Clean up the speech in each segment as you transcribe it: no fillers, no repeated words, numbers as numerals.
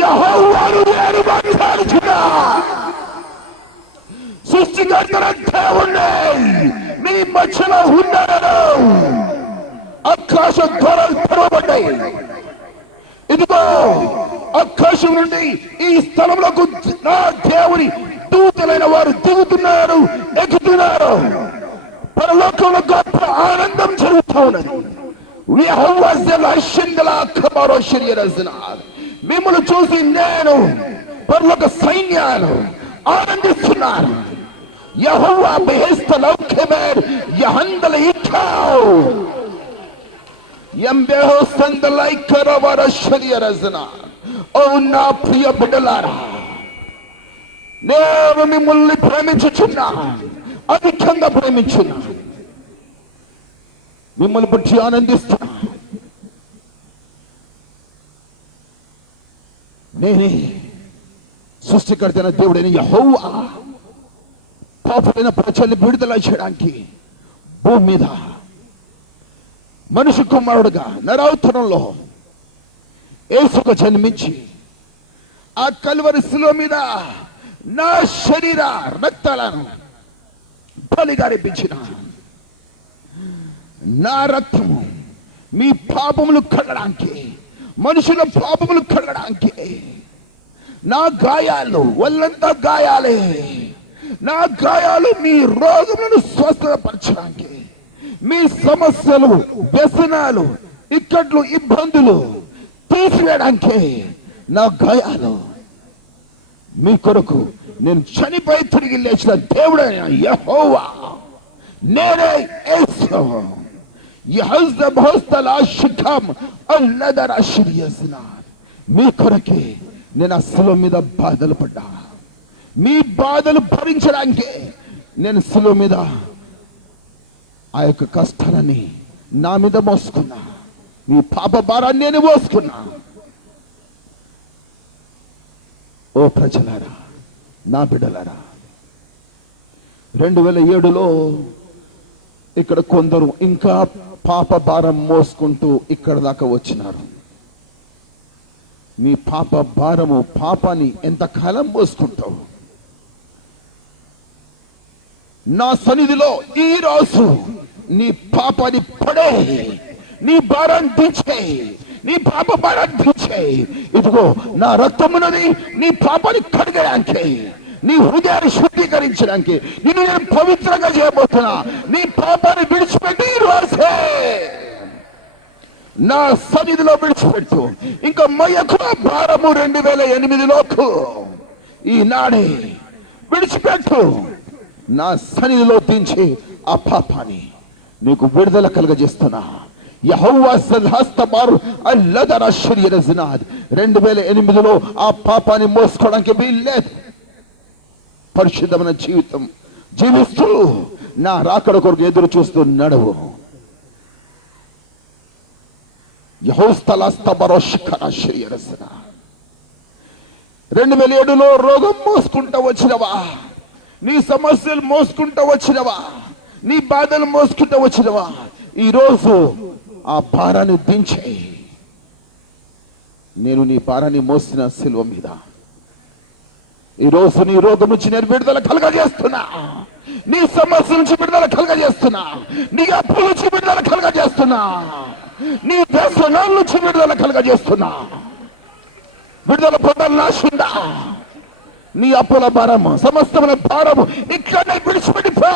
యెహోవాను నేను మాట్లాడుతున్నా. సృష్టికర్త దేవుణ్ణి మీ మధ్యలో ఉన్నాను. ఆకాశ ద్వారాలు తెరవబడ్డాయి. ఇదిగో ఆకాశం నుండి ఈ స్థలంలోకి నా దేవుని దూతలైన వారు దిగుతున్నారు, ఎక్కుతున్నారు. పరలోకంలో గొప్ప ఆనందం జరుగుతూ ఉన్నది. మిమ్మల్ని చూసి నేను పరలోక సైన్యాలు ఆనందిస్తున్నారు. యెహోవా బెహెస్త లౌకెమేర్ యహందల ఇకావ్ ఎంబెహో సందలై కరవర శరియరజన. ఓ నా ప్రియ బిడ్డలారా, నేను మిమ్మల్ని ప్రేమించుచున్నా, అధికంగా ప్రేమించున్నా, మిమ్మల్ని బట్టి ఆనందిస్తున్నా. నేనే సృష్టికర్తైన దేవుడైన యెహోవా పాపులైన ప్రజల్ని విడుదల చేయడానికి భూమి మీద మనుషు కుమారుడుగా నరావతరంలో యేసుకు జన్మించి ఆ కల్వరి శిలువ మీద నా శరీర రక్తాలను బలిగా అర్పించిన నా రక్తము మీ పాపములు కడగడానికి, మనుషుల పాపములు కడగడానికి, నా గాయాలు ఒళ్ళంతా గాయాలే, నా గాయాలు మీ రోగములను స్వస్థపరచడానికి, మీ సమస్యలు, వ్యసనాలు, ఇక్కట్లు, ఇబ్బందులు తీసివేయడానికి నా గాయాలు మీ కొరకు నేను చనిపోయి తిరిగి లేచిన దేవుడైన యెహోవా నేనే యేసు. మీ కొరకే నేను ఆ శిలువ మీద బాధలు పడ్డా. మీ బాధలు భరించడానికి నేను శిలువ మీద ఆ యొక్క కష్టాలని నా మీద మోసుకున్నా. మీ పాప భారాన్ని నేను మోసుకున్నా. ఓ ప్రజలారా, నా బిడ్డలారా, 2007లో ఇక్కడ కొందరు ఇంకా పాప భారం మోసుకుంటూ ఇక్కడ దాకా వచ్చినారు. మీ పాప భారము, పాపాన్ని ఎంతకాలం మోసుకుంటావు? నా సన్నిధిలో ఈ రోజు నీ పాపాన్ని పడే, నీ భారాన్ని దించే, నీ పాప భారాన్ని దించే. ఇదిగో నా రక్తమున్నది నీ పాపాన్ని కడగడానికి, నీ హృదయాన్ని శుద్ధీకరించడానికి నిన్ను నేను పవిత్రంగా చేయబోతున్నా. నీ పాపాన్ని విడిచిపెట్టి రోజే నా సన్నిధిలో విడిచిపెట్టు. ఇంకా మయకు భారము 2008లోకు ఈనాడే విడిచిపెట్టు. నా సన్నిధిలో దించి ఆ పాపాన్ని నీకు విడుదల కలుగజేస్తున్నా. యెహోవా సల్హస్తబారు అల్లదర శరీరజనాద్. 2008లో ఆ పాపాన్ని మోసుకోవడానికి వీల్లేదు. పరిశుద్ధమైన జీవితం జీవిస్తూ నా రాకడ కొరకు ఎదురు చూస్తూ నడువు. 2007లో రోగం మోసుకుంటూ వచ్చినవా, నీ సమస్యలు మోసుకుంటూ వచ్చినవా, నీ బాధలు మోసుకుంటూ వచ్చినవా, ఈరోజు ఆ భారాన్ని దించే. నేను నీ భారాన్ని మోసిన శిలువ మీద ఈరోజు నీ రోగం నుంచి నేను విడుదల కలగజేస్తున్నా. నీ సమస్య నుంచి విడుదల కలగజేస్తున్నా. నీ అప్పుల నుంచి విడుదల కలగజేస్తున్నా. నీ వ్యసనాల నుంచి విడుదల కలగజేస్తున్నా. విడుదల పొందాలని ఆశుందా? నీ అప్పుల భారము, సమస్తమైన భారము ఇక్కడనే విడిచిపెట్టిపో.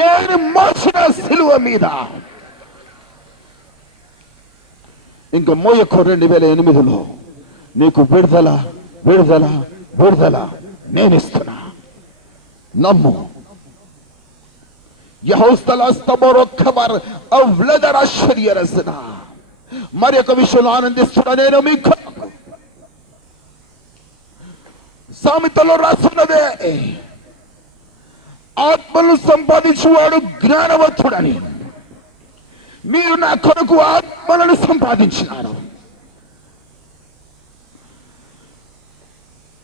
నేను మోసిన శిలువ మీద ఇంకా మోయకు. 2008లో నీకు విడుదల విడుదల విడుదల నేను ఇస్తున్నా. నమ్ము. మరి ఒక విషయంలో ఆనందిస్తున్నా నేను మీకు. సామెతలో రాస్తున్నదే, ఆత్మను సంపాదించువాడు జ్ఞానవంతుడని. మీరు నా కొరకు ఆత్మలను సంపాదించినారు.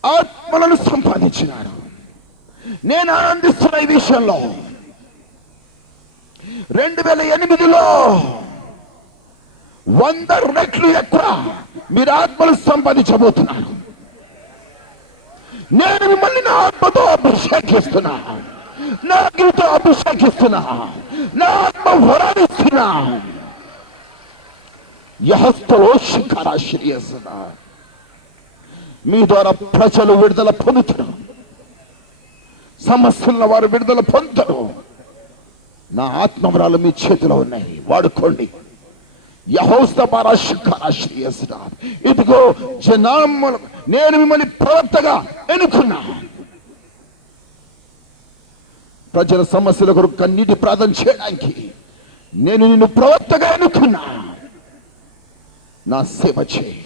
ఆత్మలను సంపాదించినారు. నేను ఆనందిస్తున్న ఈ విషయంలో 2008లో 100 రెట్లు ఎక్కువ మీరు ఆత్మలు సంపాదించబోతున్నారు. నేను మిమ్మల్ని నా ఆత్మతో అభిషేకిస్తున్నా, నా అగ్నితో అభిషేకిస్తున్నా, నా ఆత్మ వరాలిస్తున్నా. యెహోవా శిఖరాశ్రయిస్తున్నా. మీ ద్వారా ప్రజలు విడుదల పొందుతారు, సమస్యల వారు విడుదల పొందుతారు. నా ఆత్మవరాలు మీ చేతిలో ఉన్నాయి, వాడుకోండి. యెహోవా శిఖరాశ్రయిస్తున్నా. ఇదిగో జనామ, నేను మిమ్మల్ని ప్రవక్తగా ఎన్నుకున్నా. ప్రజల సమస్యల కొరకు కన్నీటి ప్రార్థన చేయడానికి నేను నిన్ను ప్రవక్తగా ఎన్నుకున్నా. నా సేవ చేయి.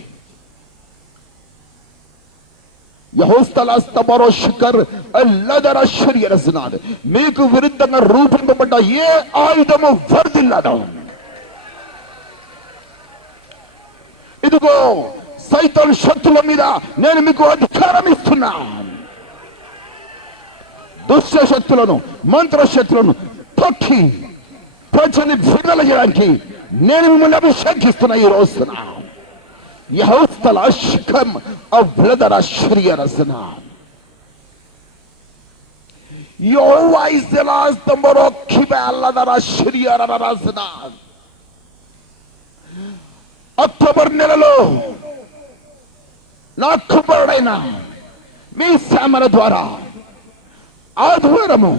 మీకు విరుద్ధంగా రూపింపబడ్డ ఏ ఆయుధము వర్ధిల్లదు. ఇదిగో సైతాను శక్తుల మీద నేను మీకు అధికారం ఇస్తున్నా. దుష్ట శక్తులను, మంత్ర శక్తులను తొక్కి ప్రజల్ని విడుదల చేయడానికి నేను మిమ్మల్ని అభిషేకిస్తున్నా. ఈ రోజున యెహోవా శిఖం అవ్లదరాశ్రయరసన యెహోవా ఇస్లాస్తమరో కిబల్లదరాశ్రయరరసన. అక్టోబర్ నెలలో నా కుమారుడైన మీ శ్యామల ద్వారా ఆదివారము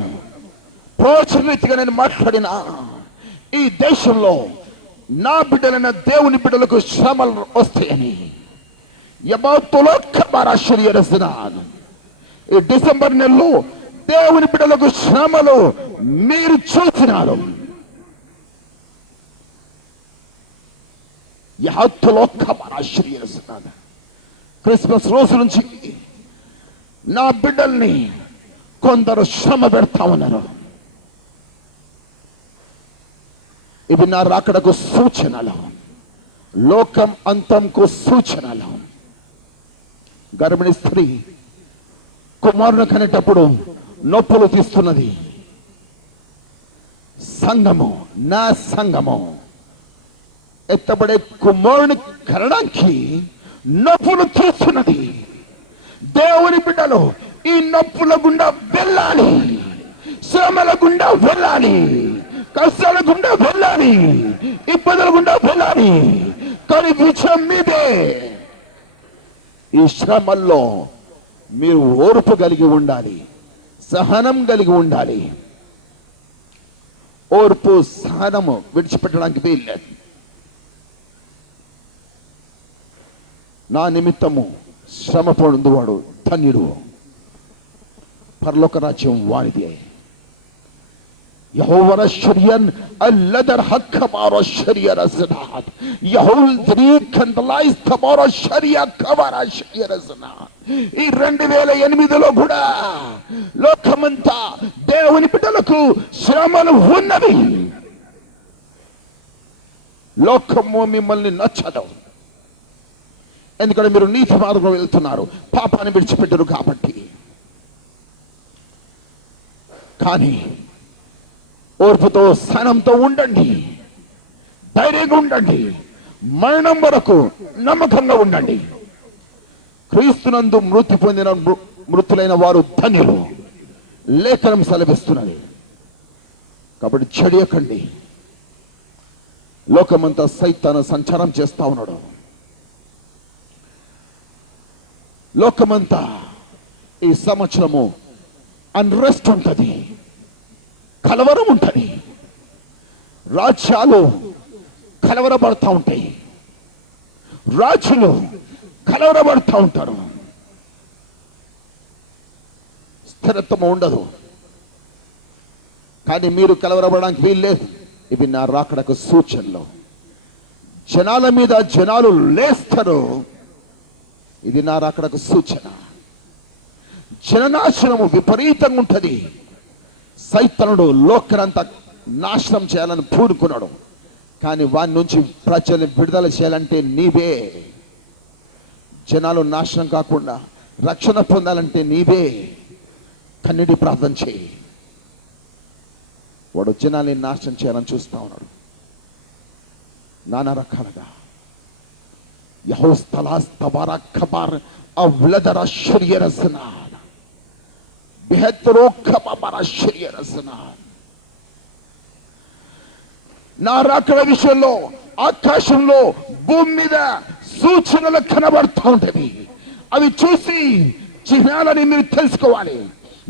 ప్రోచనరీతిగా నేను మాట్లాడిన ఈ దేశంలో నా బిడ్డలైన దేవుని బిడ్డలకు శ్రమలు వస్తాయని ఈ డిసెంబర్ నెలలో దేవుని బిడ్డలకు శ్రమలు మీరు చూసినారు. క్రిస్మస్ రోజు నుంచి నా బిడ్డల్ని కొందరు శ్రమ పెడతా ఉన్నారు. ఇవి నా రాకడకు సూచనలు, లోకం అంతంకు సూచనలు. గర్భిణీ స్త్రీ కుమారుని కనేటప్పుడు నొప్పులు తీస్తున్నది. సంఘము, నా సంఘము ఎత్తబడే కుమారుని కనడానికి నొప్పులు తీస్తున్నది. దేవుని బిడ్డలు ఈ నొప్పుల గుండా వెళ్ళాలి, శ్రమల గుండా వెళ్ళాలి, కష్టాల గుండా వెళ్ళాలి, ఇబ్బందుల గుండా వెళ్ళాలి. కానీ విజయం మీదే. ఈ శ్రమల్లో మీరు ఓర్పు కలిగి ఉండాలి, సహనం కలిగి ఉండాలి. ఓర్పు సహనము విడిచిపెట్టడానికి వీల్లేదు. నా నిమిత్తము శ్రమ పొందువాడు ధన్యుడు, పరలోక రాజ్యం వానిదే. యెహోవా శరియన్ అల్లదర్ హక్కమారో శరియరసనాత్ యెహోల్ త్రికందలైస్ తమారో శరియ కవరా శరియరసనా. ఈ 2008లో కూడా లోకమంతా దేవుని బిడ్డలకు శ్రమలు ఉన్నవి. లోకము మిమ్మల్ని నచ్చదు, ఎందుకంటే మీరు నీతి మార్గంలో వెళ్తున్నారు, పాపాన్ని విడిచిపెట్టరు కాబట్టి. కానీ ఓర్పుతో సహనంతో ఉండండి, ధైర్యంగా ఉండండి, మరణం వరకు నమ్మకంగా ఉండండి. క్రీస్తునందు మృతి పొందిన మృతులైన వారు ధన్యులు, లేఖనం సెలవిస్తున్నది. కాబట్టి చెడియకండి. లోకమంతా సైతాను సంచారం చేస్తా ఉన్నాడు. లోకమంతా ఈ సంవత్సరము అన్రెస్ట్ ఉంటుంది, కలవరం ఉంటుంది. రాజ్యాలు కలవరపడతా ఉంటాయి, రాజులు కలవరపడతా ఉంటారు. స్థిరత్వం ఉండదు. కానీ మీరు కలవరపడడానికి వీల్లేదు. ఇవి నా రాకడకు సూచనలు. జనాల మీద జనాలు లేస్తారు. ఇది నా రాకడకు సూచన. జననాశనము విపరీతంగా ఉంటుంది. సైతానుడు లోకనంతా నాశనం చేయాలని పూనుకున్నాడు. కానీ వాని నుంచి ప్రజల్ని విడుదల చేయాలంటే నీవే. జనాలు నాశనం కాకుండా రక్షణ పొందాలంటే నీవే కన్నీటి ప్రార్థన చేయి. వాడు జనాల్ని నాశనం చేయాలని చూస్తా ఉన్నాడు. నానా రకాలుగా యహోస్తలాస్ తబారా ఖబార్ అవలదర షరియరసనాన్ బిహత్రో ఖబారా షరియరసనాన్. నా రాకడ విషయంలో ఆకాశంలో భూమి మీద సూచనలు కనబడుతూ ఉంటవి. అవి చూసి చిహ్నాలని మీరు తెలుసుకోవాలి.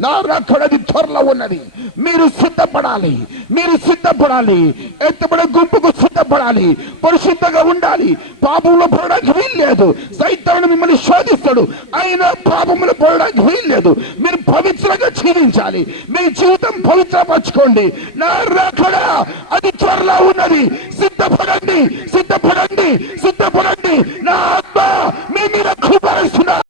నా రాకడది త్వరలో ఉన్నది. మీరు సిద్ధపడాలి, మీరు సిద్ధపడాలి. ఎత్తబడే గుంపుకు సిద్ధపడాలి. పరిశుద్ధంగా ఉండాలి. పాపంలో పడడానికి వీల్లేదు. సైతాను మిమ్మల్ని శోధిస్తాడు, అయినా పాపంలో పడడానికి వీల్లేదు. మీరు పవిత్రంగా జీవించాలి. మీ జీవితం పవిత్రపరచుకోండి. నా రాకడ అది త్వరలో ఉన్నది. సిద్ధపడండి, సిద్ధపడండి, సిద్ధపడండి. నా ఆత్మ మీ మీద కృపరిస్తున్నా.